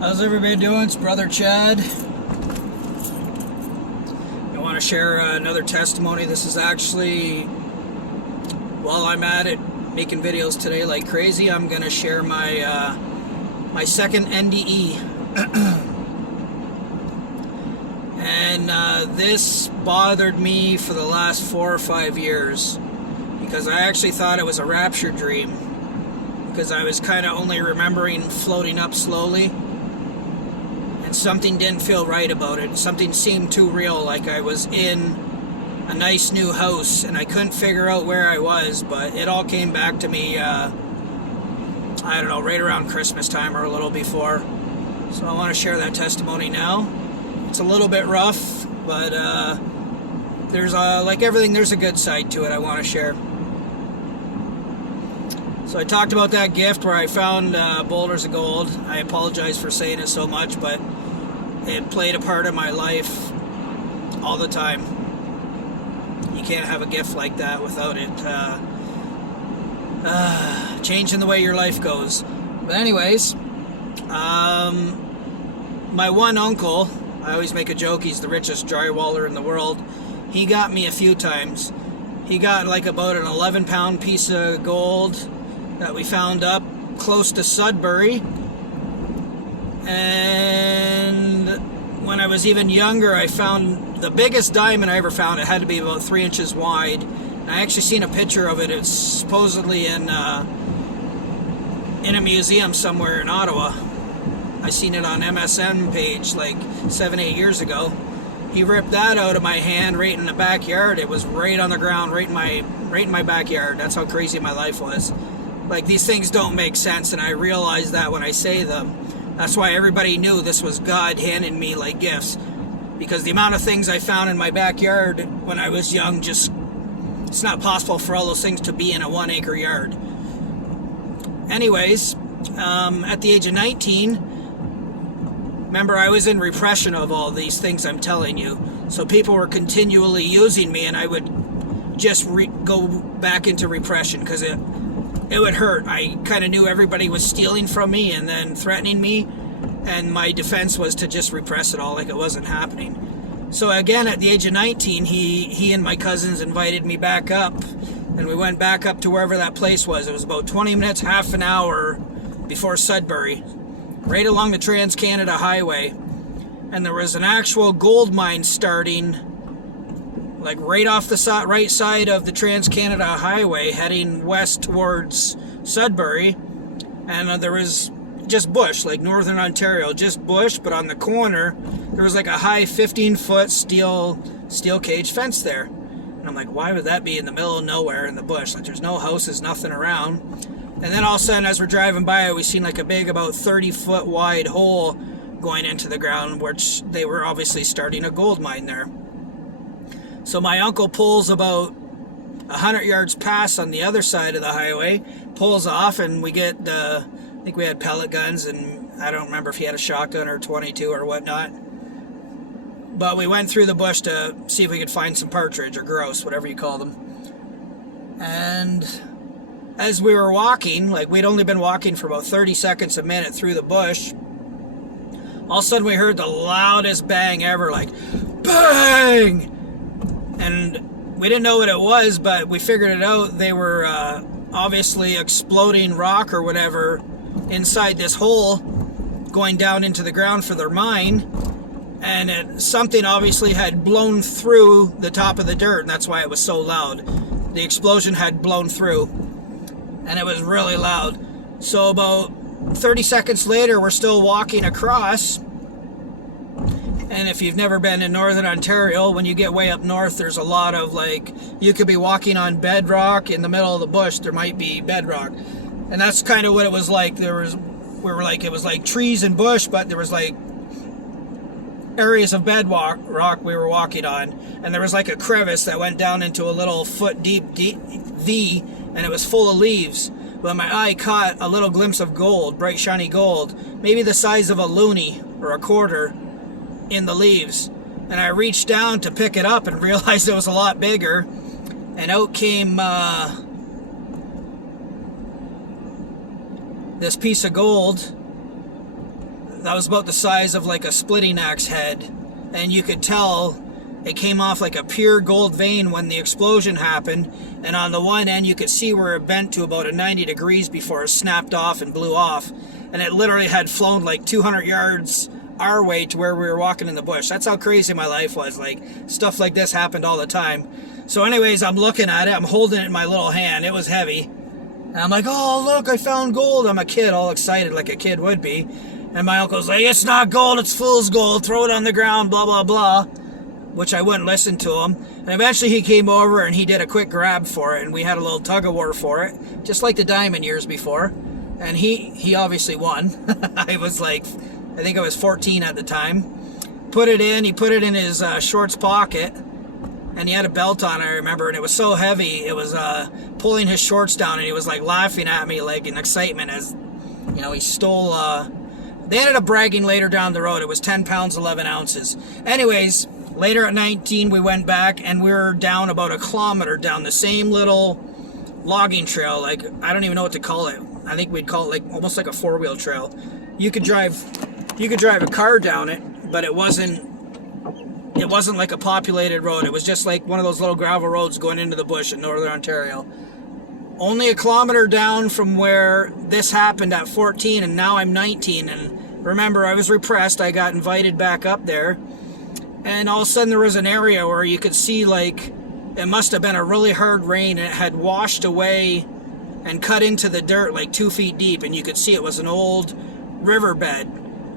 How's everybody doing? It's Brother Chad. I want to share another testimony. This is actually, while I'm at it, making videos today like crazy, I'm going to share my my second NDE. And this bothered me for the last 4 or 5 years because I actually thought it was a rapture dream, because I was kind of only remembering floating up slowly. And something didn't feel right about it. Something seemed too real, like I was in a nice new house and I couldn't figure out where I was, but it all came back to me, I don't know, right around Christmas time or a little before. So I want to share that testimony now. It's a little bit rough, but there's like everything, there's a good side to it I want to share. So I talked about that gift where I found boulders of gold. I apologize for saying it so much, but it played a part in my life all the time. You can't have a gift like that without it changing the way your life goes. But anyways, my one uncle, I always make a joke, he's the richest drywaller in the world. He got me a few times. He got like about an 11-pound piece of gold that we found up close to Sudbury. And when I was even younger, I found the biggest diamond I ever found. It had to be about 3 inches wide. And I actually seen a picture of it. It's supposedly in a museum somewhere in Ottawa. I seen it on MSN page like 7-8 years ago. He ripped that out of my hand right in the backyard. It was right on the ground, right in my backyard. That's how crazy my life was. Like, these things don't make sense, and I realize that when I say them. That's why everybody knew this was God handing me like gifts, because the amount of things I found in my backyard when I was young, just, it's not possible for all those things to be in a 1-acre yard. Anyways, at the age of 19, remember, I was in repression of all these things I'm telling you. So people were continually using me, and I would just go back into repression because it would hurt. I kind of knew everybody was stealing from me and then threatening me, and my defense was to just repress it all like it wasn't happening. So again, at the age of 19, he and my cousins invited me back up, and we went back up to wherever that place was. It was about 20 minutes, half an hour before Sudbury, right along the Trans-Canada Highway. And there was an actual gold mine starting like right off the right side of the Trans-Canada Highway, heading west towards Sudbury. And there was just bush, like northern Ontario, just bush, but on the corner there was like a high 15-foot steel cage fence there. And I'm like, why would that be in the middle of nowhere in the bush? Like, there's no houses, nothing around. And then all of a sudden, as we're driving by, we seen like a big, about 30-foot wide hole going into the ground, which they were obviously starting a gold mine there. So my uncle pulls about 100 yards past on the other side of the highway, pulls off, and we get, I think we had pellet guns, and I don't remember if he had a shotgun or 22 or whatnot. But we went through the bush to see if we could find some partridge or grouse, whatever you call them. And as we were walking, like we'd only been walking for about 30 seconds a minute through the bush, all of a sudden we heard the loudest bang ever, like, bang! And we didn't know what it was, but we figured it out. They were obviously exploding rock or whatever inside this hole going down into the ground for their mine. And something obviously had blown through the top of the dirt, and that's why it was so loud. The explosion had blown through, and it was really loud. So about 30 seconds later, we're still walking across. And if you've never been in northern Ontario, when you get way up north, there's a lot of, like, you could be walking on bedrock. In the middle of the bush, there might be bedrock. And that's kind of what it was like. It was like trees and bush, but there was like areas of bedrock we were walking on. And there was like a crevice that went down into a little foot deep V, and it was full of leaves. But my eye caught a little glimpse of gold, bright shiny gold, maybe the size of a loonie or a quarter, in the leaves. And I reached down to pick it up and realized it was a lot bigger, and out came this piece of gold that was about the size of like a splitting axe head, and you could tell it came off like a pure gold vein when the explosion happened, and on the one end you could see where it bent to about a 90 degrees before it snapped off and blew off, and it literally had flown like 200 yards our way to where we were walking in the bush. That's how crazy my life was. Like, stuff like this happened all the time. So anyways, I'm looking at it, I'm holding it in my little hand, it was heavy, and I'm like, oh look, I found gold. I'm a kid, all excited like a kid would be, and my uncle's like, it's not gold, it's fool's gold, throw it on the ground, blah blah blah, which I wouldn't listen to him. And eventually he came over and he did a quick grab for it, and we had a little tug of war for it, just like the diamond years before. And he obviously won. I think I was 14 at the time. He put it in his shorts pocket, and he had a belt on, I remember, and it was so heavy, it was pulling his shorts down, and he was like laughing at me like in excitement as, you know, he stole, they ended up bragging later down the road, it was 10 pounds, 11 ounces. Anyways, later at 19, we went back, and we were down about a kilometer down the same little logging trail. Like, I don't even know what to call it. I think we'd call it like almost like a four-wheel trail. You could drive a car down it, but it wasn't like a populated road. It was just like one of those little gravel roads going into the bush in northern Ontario. Only a kilometer down from where this happened at 14, and now I'm 19. And remember, I was repressed. I got invited back up there. And all of a sudden there was an area where you could see, like, it must have been a really hard rain, and it had washed away and cut into the dirt like 2 feet deep, and you could see it was an old riverbed.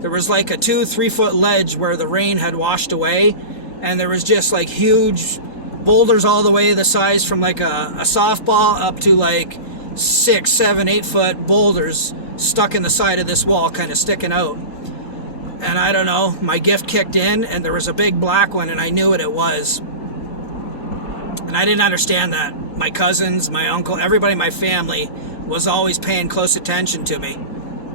There was like a 2-3 foot ledge where the rain had washed away, and there was just like huge boulders all the way the size from like a softball up to like 6, 7, 8 foot boulders stuck in the side of this wall, kind of sticking out. And I don't know, my gift kicked in, and there was a big black one, and I knew what it was. And I didn't understand that. My cousins, my uncle, everybody in my family was always paying close attention to me,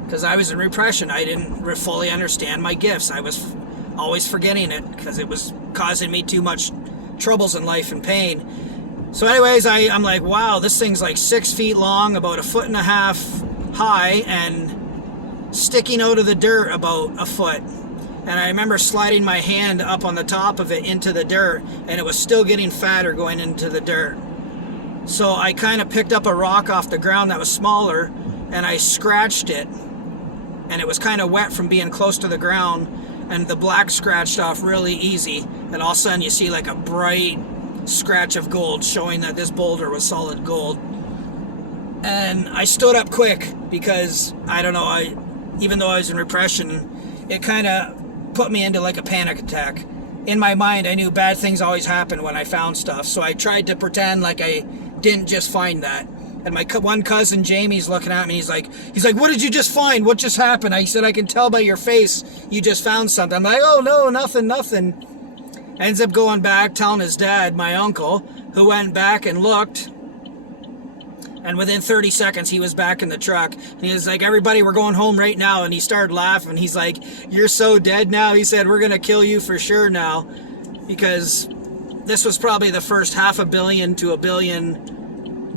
because I was in repression. I didn't fully understand my gifts. I was always forgetting it because it was causing me too much troubles in life and pain. So anyways, I'm like, wow, this thing's like 6 feet long, about 1.5 feet high, and sticking out of the dirt about a foot. And I remember sliding my hand up on the top of it into the dirt, and it was still getting fatter going into the dirt. So I kind of picked up a rock off the ground that was smaller, and I scratched it, and it was kind of wet from being close to the ground, and the black scratched off really easy, and all of a sudden you see like a bright scratch of gold showing that this boulder was solid gold. And I stood up quick because, I don't know, even though I was in repression, it kind of put me into like a panic attack. In my mind, I knew bad things always happen when I found stuff, so I tried to pretend like I didn't just find that. And my one cousin Jamie's looking at me, he's like, what did you just find? What just happened? I said, I can tell by your face you just found something. I'm like, oh no, nothing. Ends up going back, telling his dad, my uncle, who went back and looked, and within 30 seconds he was back in the truck, and he was like, everybody, we're going home right now. And he started laughing. He's like, you're so dead now. He said, we're gonna kill you for sure now, because this was probably the first $500 million to $1 billion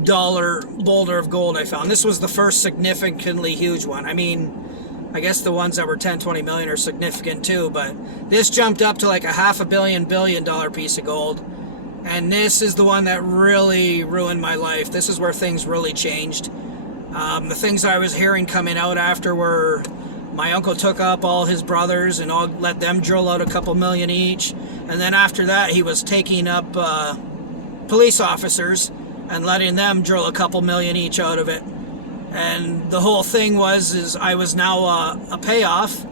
boulder of gold I found. This was the first significantly huge one. I mean, I guess the ones that were 10, 20 million are significant too, but this jumped up to like a $500 million piece of gold. And this is the one that really ruined my life. This is where things really changed. The things I was hearing coming out after were my uncle took up all his brothers and all let them drill out a couple million each. And then after that, he was taking up police officers and letting them drill a couple million each out of it. And the whole thing is I was now a payoff.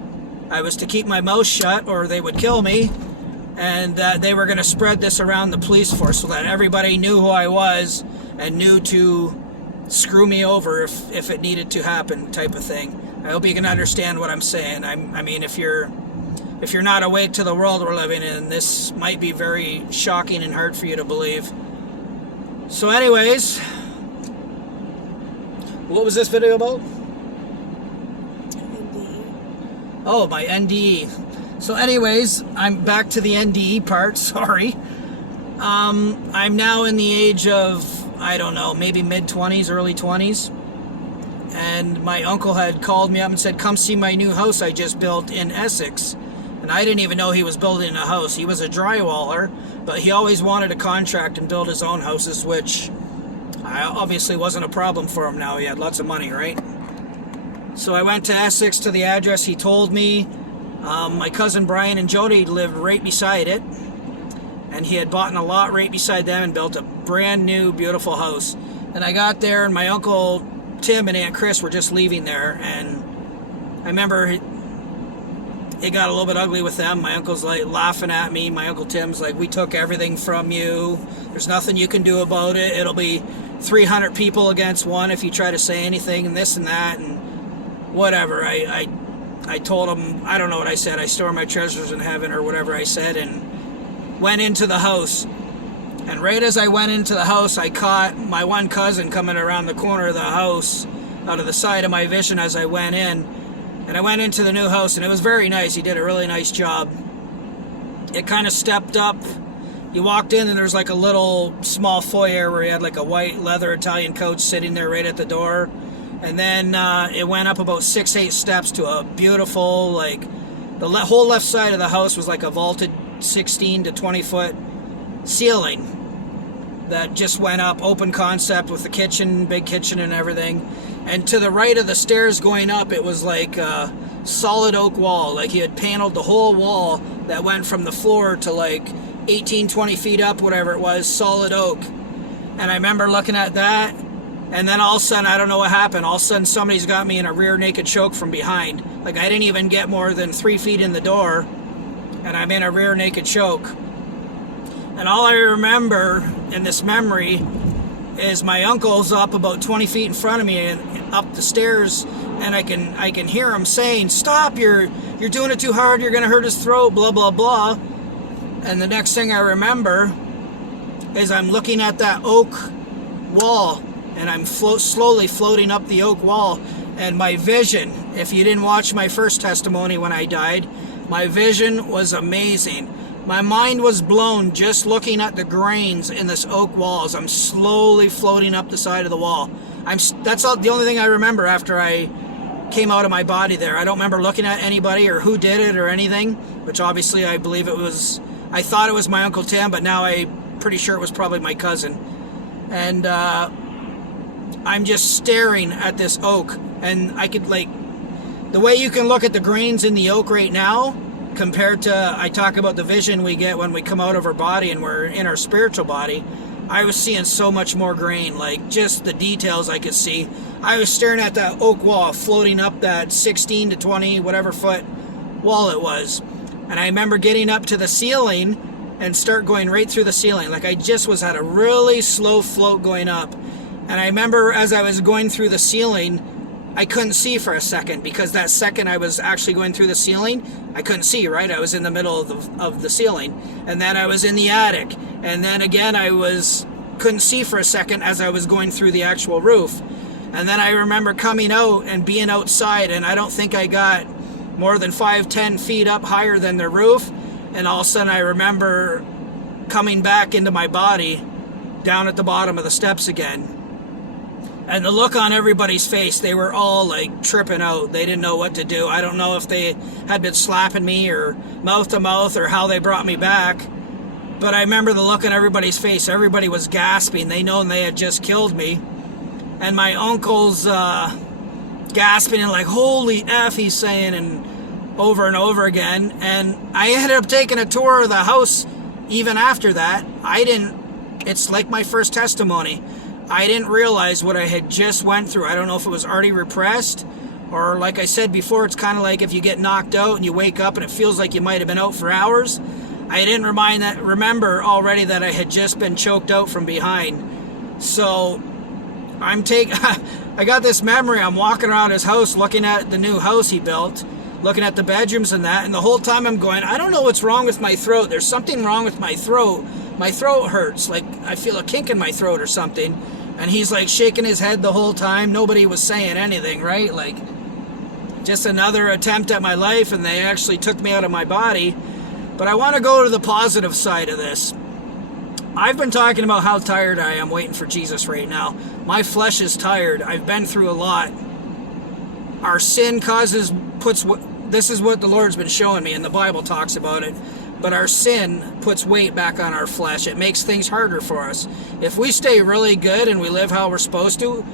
I was to keep my mouth shut or they would kill me. And they were going to spread this around the police force so that everybody knew who I was and knew to screw me over if it needed to happen, type of thing. I hope you can understand what I'm saying. I mean, if you're not awake to the world we're living in, this might be very shocking and hard for you to believe. So anyways, what was this video about? NDE. Oh, my NDE. So anyways, I'm back to the NDE part, sorry. I'm now in the age of, I don't know, maybe mid-20s, early 20s. and my uncle had called me up and said, come see my new house I just built in Essex. And I didn't even know he was building a house. He was a drywaller, but he always wanted to contract and build his own houses, which obviously wasn't a problem for him now. He had lots of money, right? So I went to Essex to the address he told me. My cousin Brian and Jody lived right beside it, and he had bought a lot right beside them and built a brand new beautiful house. And I got there, and my uncle Tim and Aunt Chris were just leaving there, and I remember it got a little bit ugly with them. My uncle's like laughing at me. My Uncle Tim's like, we took everything from you. There's nothing you can do about it. It'll be 300 people against one if you try to say anything, and this and that and whatever. I told him, I don't know what I said. I store my treasures in heaven or whatever I said, and went into the house. And right as I went into the house, I caught my one cousin coming around the corner of the house out of the side of my vision as I went in. And I went into the new house, and it was very nice. He did a really nice job. It kind of stepped up. You walked in, and there's like a little small foyer where he had like a white leather Italian coach sitting there right at the door. And then it went up about 6-8 steps to a beautiful, like, the whole left side of the house was like a vaulted 16 to 20 foot ceiling that just went up, open concept with the kitchen, big kitchen and everything. And to the right of the stairs going up, it was like a solid oak wall. Like he had paneled the whole wall that went from the floor to like 18, 20 feet up, whatever it was, solid oak. And I remember looking at that, and then all of a sudden, I don't know what happened. All of a sudden, somebody's got me in a rear naked choke from behind. Like I didn't even get more than 3 feet in the door, and I'm in a rear naked choke. And all I remember in this memory is my uncle's up about 20 feet in front of me and up the stairs, and I can hear him saying, "Stop! You're doing it too hard. You're gonna hurt his throat." Blah blah blah. And the next thing I remember is I'm looking at that oak wall, and I'm slowly floating up the oak wall. And my vision, if you didn't watch my first testimony when I died, my vision was amazing. My mind was blown just looking at the grains in this oak wall as I'm slowly floating up the side of the wall. That's the only thing I remember after I came out of my body there. I don't remember looking at anybody or who did it or anything, which obviously I believe it was, I thought it was my Uncle Tim, but now I'm pretty sure it was probably my cousin. And I'm just staring at this oak, and I could, like, the way you can look at the grains in the oak right now compared to, I talk about the vision we get when we come out of our body and we're in our spiritual body. I was seeing so much more grain, like just the details I could see. I was staring at that oak wall floating up that 16 to 20 whatever foot wall it was, and I remember getting up to the ceiling and start going right through the ceiling. Like I just was at a really slow float going up. And I remember as I was going through the ceiling, I couldn't see for a second, because that second I was actually going through the ceiling, I couldn't see, right? I was in the middle of the ceiling. And then I was in the attic. And then again, couldn't see for a second as I was going through the actual roof. And then I remember coming out and being outside, and I don't think I got more than 5-10 feet up higher than the roof. And all of a sudden I remember coming back into my body down at the bottom of the steps again. And the look on everybody's face, they were all like tripping out. They didn't know what to do. I don't know if they had been slapping me or mouth to mouth or how they brought me back. But I remember the look on everybody's face. Everybody was gasping. They know they had just killed me. And my uncle's gasping and like, "Holy F," he's saying, and over again. And I ended up taking a tour of the house even after that. It's like my first testimony. I didn't realize what I had just went through. I don't know if it was already repressed, or like I said before, it's kind of like if you get knocked out and you wake up and it feels like you might have been out for hours. I didn't remember already that I had just been choked out from behind. So I got this memory. I'm walking around his house looking at the new house he built, looking at the bedrooms and that, and the whole time I'm going, I don't know what's wrong with my throat. There's something wrong with my throat. My throat hurts, like I feel a kink in my throat or something. And he's like shaking his head the whole time. Nobody was saying anything, right? Like just another attempt at my life, and they actually took me out of my body. But I want to go to the positive side of this. I've been talking about how tired I am waiting for Jesus right now. My flesh is tired. I've been through a lot. our sin this is what the Lord's been showing me, and the Bible talks about it, but our sin puts weight back on our flesh. It makes things harder for us. If we stay really good and we live how we're supposed to,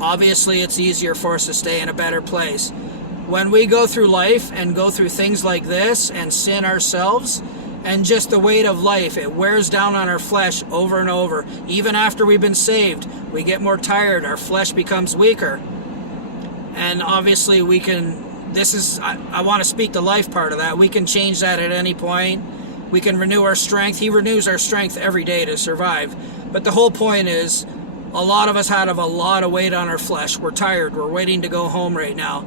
obviously it's easier for us to stay in a better place. When we go through life and go through things like this and sin ourselves, and just the weight of life, it wears down on our flesh over and over. Even after we've been saved, we get more tired, our flesh becomes weaker. And obviously we can, I want to speak the life part of that. We can change that at any point. We can renew our strength. He renews our strength every day to survive. But the whole point is, a lot of us have a lot of weight on our flesh. We're tired. We're waiting to go home right now.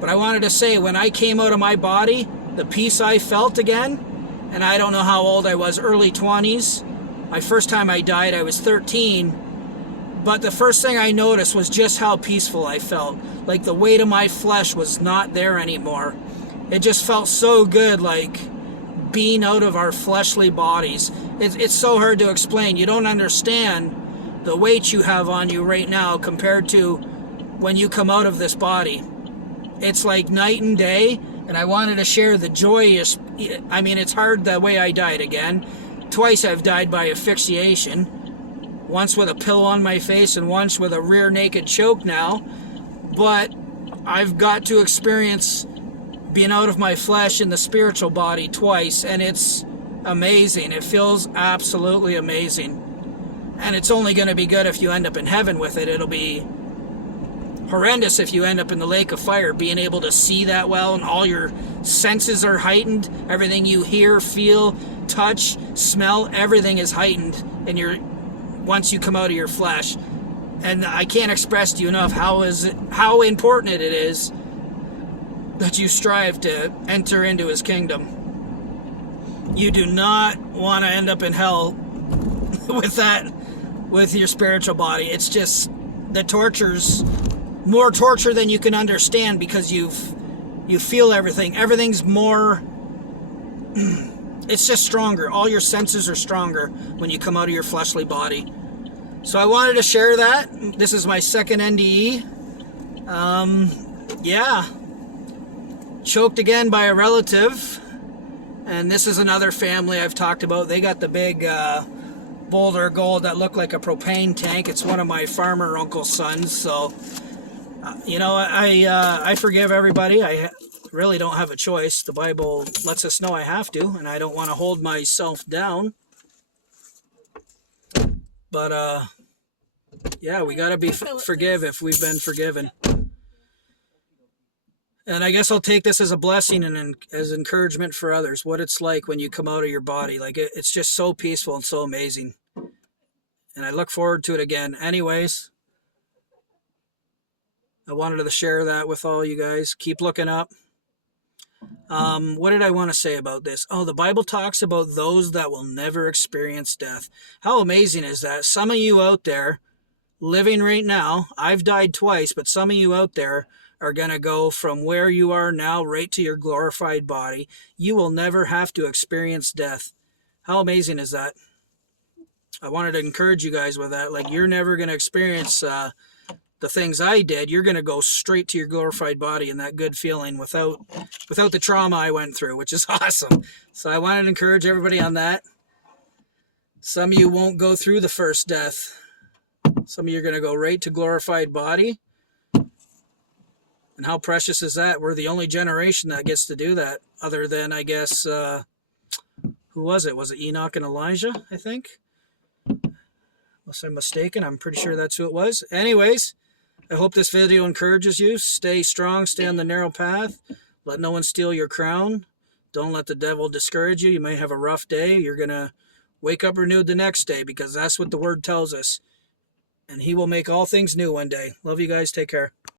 But I wanted to say, when I came out of my body, the peace I felt again, and I don't know how old I was, early 20s. My first time I died, I was 13. But the first thing I noticed was just how peaceful I felt. Like the weight of my flesh was not there anymore. It just felt so good, like being out of our fleshly bodies. It's so hard to explain. You don't understand the weight you have on you right now compared to when you come out of this body. It's like night and day, and I wanted to share the joyous. I mean, it's hard the way I died again. Twice I've died by asphyxiation. Once with a pillow on my face and once with a rear naked choke now. But I've got to experience being out of my flesh in the spiritual body twice, and it's amazing. It feels absolutely amazing. And it's only going to be good if you end up in heaven with it. It'll be horrendous if you end up in the lake of fire, being able to see that well and all your senses are heightened. Everything you hear, feel, touch, smell, everything is heightened once you come out of your flesh. And I can't express to you enough how important it is that you strive to enter into his kingdom. You do not want to end up in hell with your spiritual body. It's just the torture's more torture than you can understand, because you feel everything. Everything's more, it's just stronger. All your senses are stronger when you come out of your fleshly body. So I wanted to share that. This is my second NDE. Yeah. Choked again by a relative. And this is another family I've talked about. They got the big boulder gold that looked like a propane tank. It's one of my farmer uncle's sons. So, I forgive everybody. I really don't have a choice. The Bible lets us know I have to, and I don't want to hold myself down. But, yeah, we got to be forgive if we've been forgiven. And I guess I'll take this as a blessing and as encouragement for others, what it's like when you come out of your body. Like, it's just so peaceful and so amazing. And I look forward to it again. Anyways, I wanted to share that with all you guys. Keep looking up. What did I want to say about this? Oh, the Bible talks about those that will never experience death. How amazing is that? Some of you out there living right now, I've died twice, but some of you out there are going to go from where you are now right to your glorified body. You will never have to experience death. How amazing is that? I wanted to encourage you guys with that. Like, you're never going to experience the things I did. You're going to go straight to your glorified body and that good feeling without the trauma I went through, which is awesome. So I wanted to encourage everybody on that. Some of you won't go through the first death. Some of you are going to go right to glorified body. And how precious is that? We're the only generation that gets to do that, other than, I guess, who was it? Was it Enoch and Elijah, I think? Unless I'm mistaken, I'm pretty sure that's who it was. Anyways, I hope this video encourages you. Stay strong, stay on the narrow path. Let no one steal your crown. Don't let the devil discourage you. You may have a rough day. You're going to wake up renewed the next day, because that's what the word tells us. And he will make all things new one day. Love you guys. Take care.